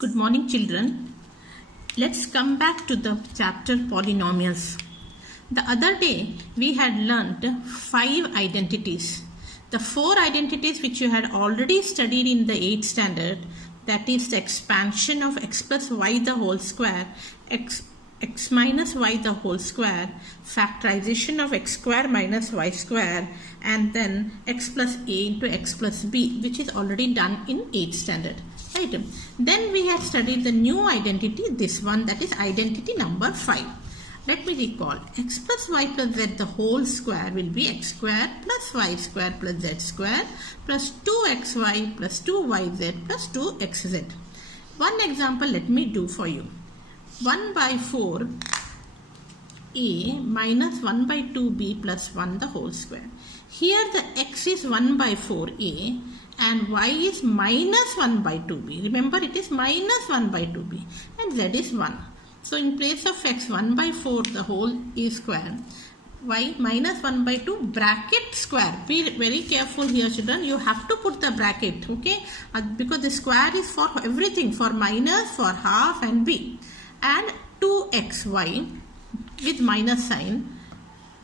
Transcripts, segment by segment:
Good morning, children. Let's come back to the chapter polynomials. The other day we had learnt 5 identities. The 4 identities which you had already studied in the 8th standard, that is the expansion of x plus y the whole square, x minus y the whole square, factorization of x square minus y square, and then x plus a into x plus b, which is already done in 8th standard. Right. Then we had studied the new identity, this one, that is identity number 5. Let me recall. X plus y plus z the whole square will be x square plus y square plus z square plus 2xy plus 2yz plus 2xz. One example let me do for you. 1 by 4 a minus 1 by 2b plus 1 the whole square. Here the x is 1 by 4a and y is minus 1 by 2b. Remember, it is minus 1 by 2b and z is 1. So in place of x 1 by 4 the whole is square, y minus 1 by 2 bracket square. Be very careful here, children. You have to put the bracket, okay? Because the square is for everything, for minus, for half and b. And 2xy with minus sign,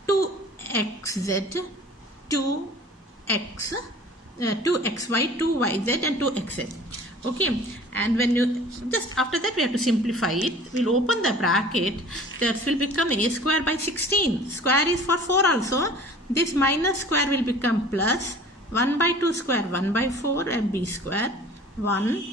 2xz, 2xy, 2yz and 2xz. Okay, and when you just after that we have to simplify it. We'll open the bracket. That will become a square by 16. Square is for 4 also. This minus square will become plus 1 by 2 square 1 by 4 and b square 1.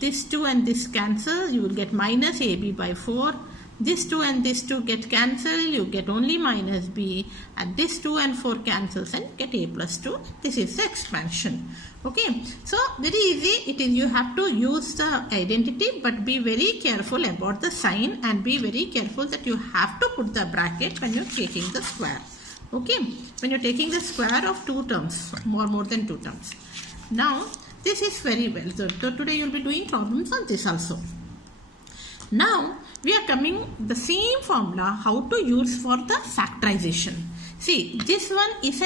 This 2 and this cancel. You will get minus ab by 4. This 2 and this 2 get cancelled, you get only minus b, and this 2 and 4 cancels and get a plus 2. This is the expansion. Okay, so very easy it is. You have to use the identity, but be very careful about the sign and be very careful that you have to put the bracket when you're taking the square. Okay, when you're taking the square of 2 terms, more than 2 terms. Now, this is very well. So today you'll be doing problems on this also. Now, we are coming the same formula how to use for the factorization. See, this one is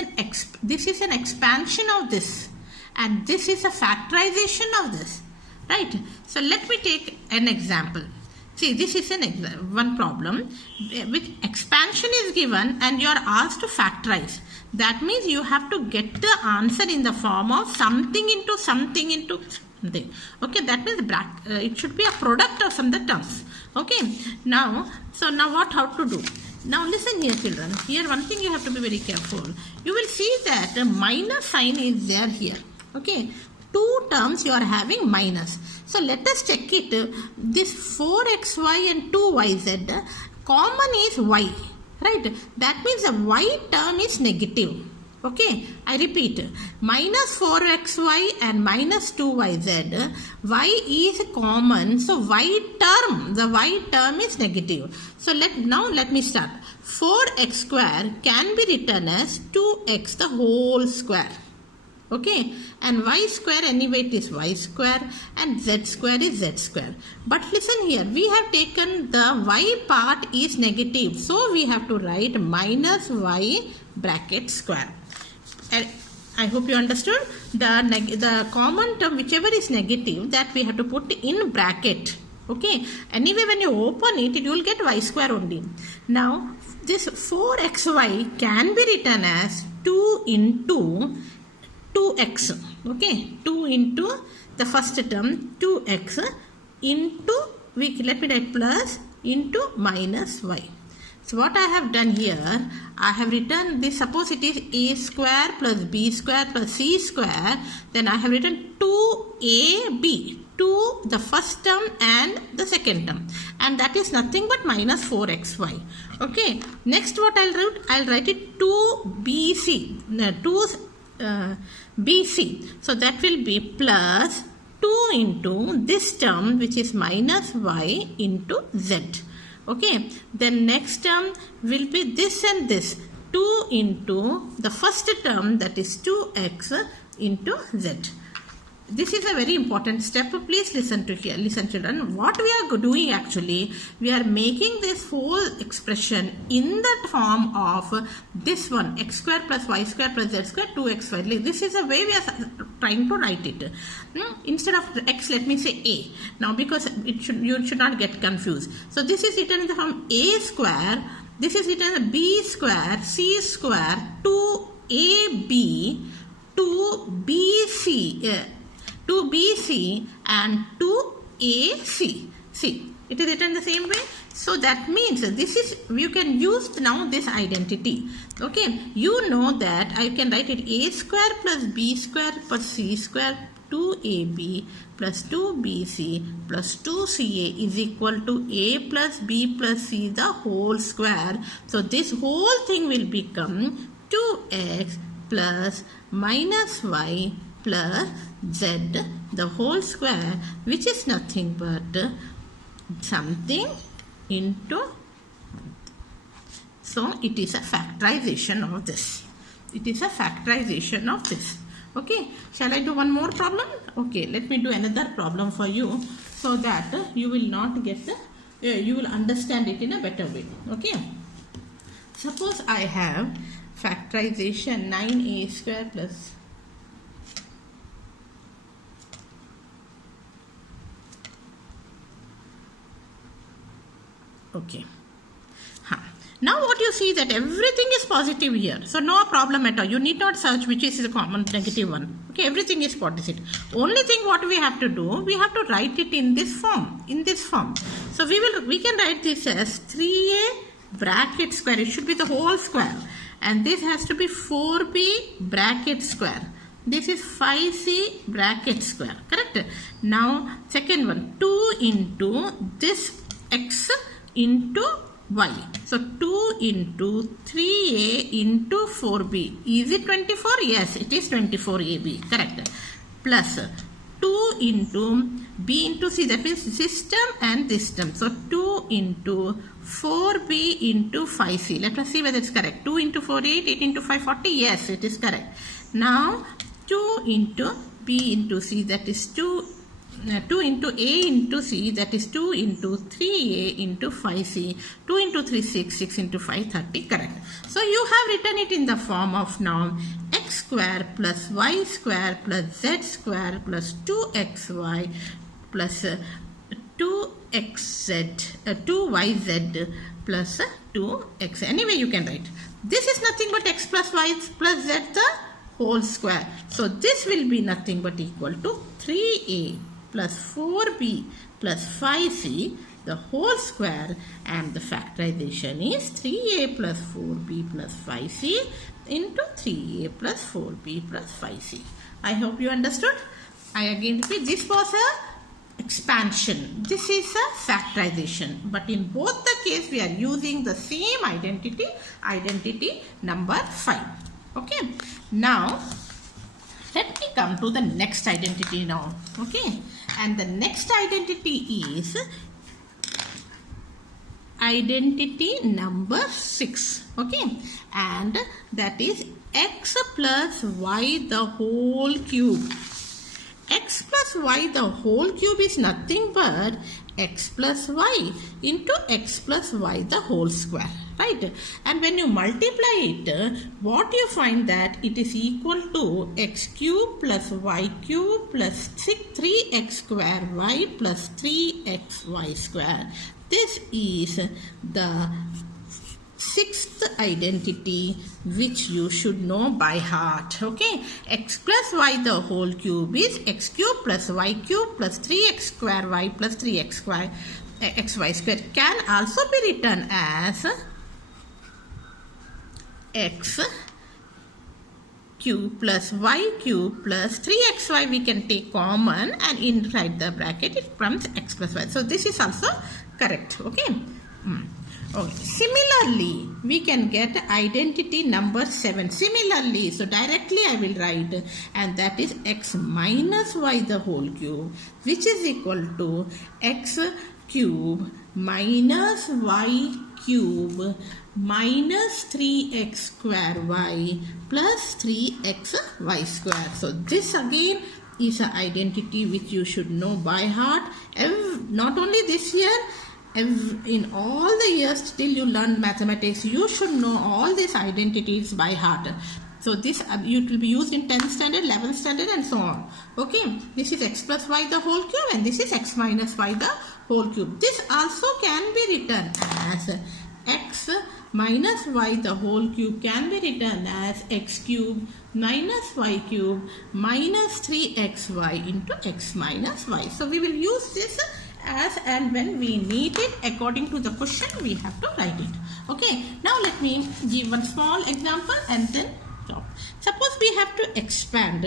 this is an expansion of this, and this is a factorization of this, right? So let me take an example. See, this is one problem with expansion is given and you are asked to factorize. That means you have to get the answer in the form of something into something into something. Okay, that means it should be a product of some of the terms. Okay, now how to do? Now listen here, children. Here one thing you have to be very careful. You will see that a minus sign is there here. Okay, 2 terms you are having minus. So let us check it. This 4xy and 2yz, common is y, right? That means the y term is negative. Okay, I repeat, minus 4xy and minus 2yz, y is common, so the y term is negative. So let me start. 4x square can be written as 2x the whole square. Okay, and y square anyway it is y square and z square is z square. But listen here, we have taken the y part is negative, so we have to write minus y bracket square. And I hope you understood. The common term whichever is negative, that we have to put in bracket. Okay, anyway when you open it, you will get y square only. Now this 4xy can be written as 2 into 2x. Okay, 2 into the first term 2x into, let me write plus into minus y. So what I have done here, I have written this, suppose it is a square plus b square plus c square, then I have written 2ab, 2 the first term and the second term, and that is nothing but minus 4xy. Okay, next what I'll write it 2bc, bc, so that will be plus 2 into this term which is minus y into z. Okay, then next term will be this and this, 2 into the first term, that is 2x into z. this is a very important step. Please listen to here. Listen, children. What we are doing actually, we are making this whole expression in the form of this one, x square plus y square plus z square 2xy. This is a way we are trying to write it. Instead of x, let me say a. Now, because you should not get confused. So this is written in the form a square. This is written as b square c square 2ab 2bc. 2bc and 2ac. See, it is written the same way. So that means this is, you can use now this identity. Okay, you know that I can write it a square plus b square plus c square 2ab plus 2bc plus 2ca is equal to a plus b plus c the whole square. So this whole thing will become 2x plus minus y plus z the whole square, which is nothing but something into, so it is a factorization of this. It is a factorization of this. Okay, shall I do one more problem? Okay, let me do another problem for you so that you will not get the, you will understand it in a better way. Okay, suppose I have factorization 9a square plus okay. Now what you see that everything is positive here. So no problem at all. You need not search which is the common negative one. Okay, everything is positive. Only thing what we have to do, we have to write it in this form. In this form. So we can write this as 3a bracket square. It should be the whole square. And this has to be 4b bracket square. This is 5c bracket square. Correct? Now second one, 2 into this x into y. So 2 into 3a into 4b. Is it 24? Yes, it is 24ab. Correct. Plus 2 into b into c. That means system and this term. So 2 into 4b into 5c. Let us see whether it's correct. 2 into 4, 8. 8 into 5, 40. Yes, it is correct. Now 2 into b into c. That is 2 into a into c, that is 2 into 3a into 5c, 2 into 3 6, 6 into 5 30, correct. So you have written it in the form of now x square plus y square plus z square plus 2xy plus 2xz 2yz plus 2x. Anyway you can write this is nothing but x plus y plus z the whole square. So this will be nothing but equal to 3a plus 4b plus 5c the whole square, and the factorization is 3a plus 4b plus 5c into 3a plus 4b plus 5c. I hope you understood. I again repeat, this was a expansion. This is a factorization. But in both the case we are using the same identity number 5. Okay. Now let me come to the next identity now. Okay. And the next identity is identity number 6. Okay. And that is x plus y the whole cube. X plus y the whole cube is nothing but x plus y into x plus y the whole square. Right? And when you multiply it, what you find that it is equal to x cube plus y cube plus 3x square y plus 3xy square. This is the sixth identity which you should know by heart. Okay, x plus y the whole cube is x cube plus y cube plus 3x square y plus 3x square xy square, can also be written as x cube plus y cube plus 3xy. We can take common and inside the bracket it becomes x plus y. So this is also correct. Okay. Okay. Similarly, we can get identity number 7. Similarly, so directly I will write, and that is x minus y the whole cube, which is equal to x cube minus y cube minus 3x square y plus 3xy square. So this again is an identity which you should know by heart. Not only this year, in all the years till you learn mathematics, you should know all these identities by heart. So this it will be used in 10th standard, 11th standard and so on. Okay, this is x plus y the whole cube and this is x minus y the whole cube. This also can be written as x minus y the whole cube can be written as x cube minus y cube minus 3xy into x minus y. So we will use this as and when we need it according to the question we have to write it. Okay, now let me give one small example and then stop. Suppose we have to expand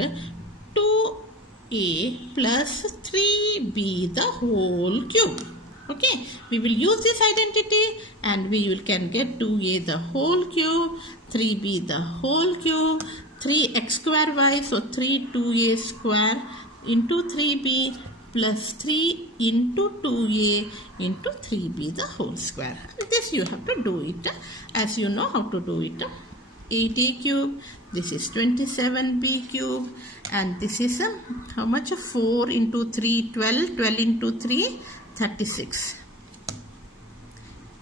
2a plus 3b the whole cube. Okay, we will use this identity and we can get 2a the whole cube, 3b the whole cube, 3x square y, so 3 2a square into 3b plus 3 into 2a into 3b the whole square. This you have to do it as you know how to do it. 8a cube, this is 27b cube and this is how much? 4 into 3 12, 12 into 3 36.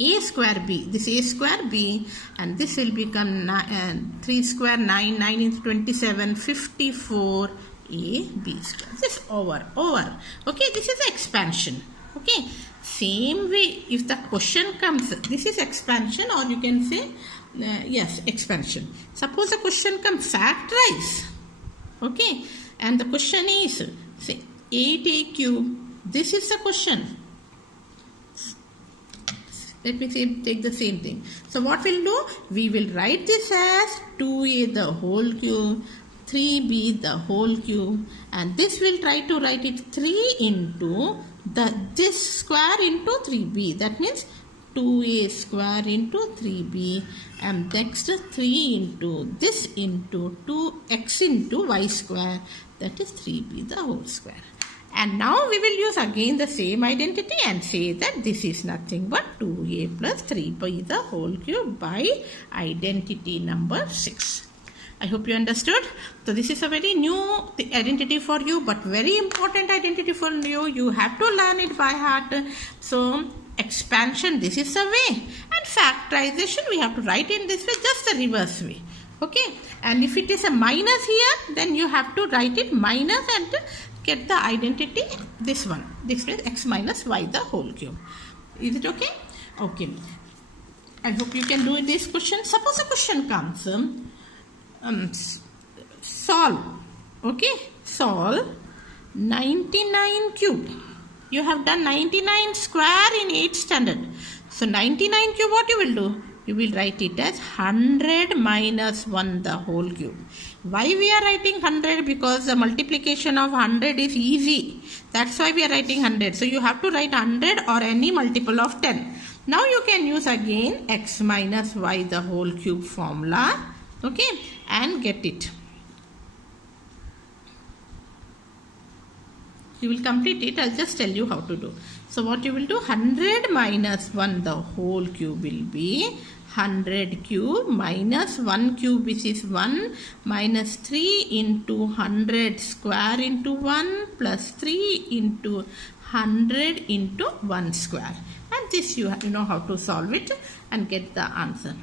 A square b, this a square b and this will become 3 square 9, 9 into 27 54 a b square. This over. Okay, this is expansion. Okay, same way if the question comes, this is expansion or you can say yes, expansion. Suppose the question comes factorize. Okay, and the question is say 8a cube. This is the question. Let me take the same thing. So what we'll do? We will write this as 2a the whole cube, 3b the whole cube, and this will try to write it 3 into this square into 3b. That means 2a square into 3b, and next 3 into this into 2x into y square. That is 3b the whole square. And now we will use again the same identity and say that this is nothing but 2a plus 3b the whole cube by identity number 6. I hope you understood. So this is a very new identity for you but very important identity for you. You have to learn it by heart. So expansion, this is the way, and factorization we have to write in this way, just the reverse way. Okay, and if it is a minus here, then you have to write it minus and get the identity, this one. This is x minus y the whole cube. Is it okay? Okay. I hope you can do this question. Suppose a question comes, solve. Okay, solve 99 cube. You have done 99 square in 8th standard. So 99 cube, what you will do? You will write it as 100 minus 1 the whole cube. Why we are writing 100? Because the multiplication of 100 is easy. That's why we are writing 100. So you have to write 100 or any multiple of 10. Now you can use again x minus y the whole cube formula. Okay, and get it. You will complete it. I'll just tell you how to do. So what you will do? 100 minus 1 the whole cube will be 100 cube minus 1 cube, which is 1, minus 3 into 100 square into 1 plus 3 into 100 into 1 square. And this you know how to solve it and get the answer.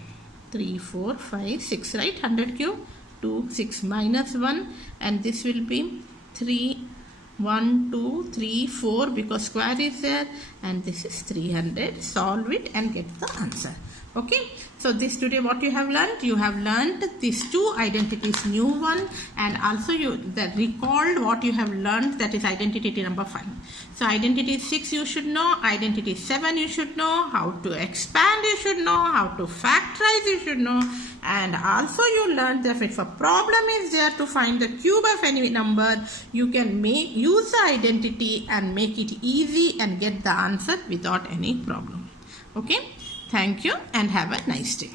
3, 4, 5, 6, right? 100 cube, 2, 6 minus 1, and this will be 3, 1, 2, 3, 4 because square is there, and this is 300. Solve it and get the answer. Okay, so this today what you have learned? You have learned these two identities, new one, and also you recalled what you have learned, that is identity number 5. So identity 6 you should know, identity 7 you should know, how to expand you should know, how to factorize you should know, and also you learned that if a problem is there to find the cube of any number, you can use the identity and make it easy and get the answer without any problem. Okay. Thank you and have a nice day.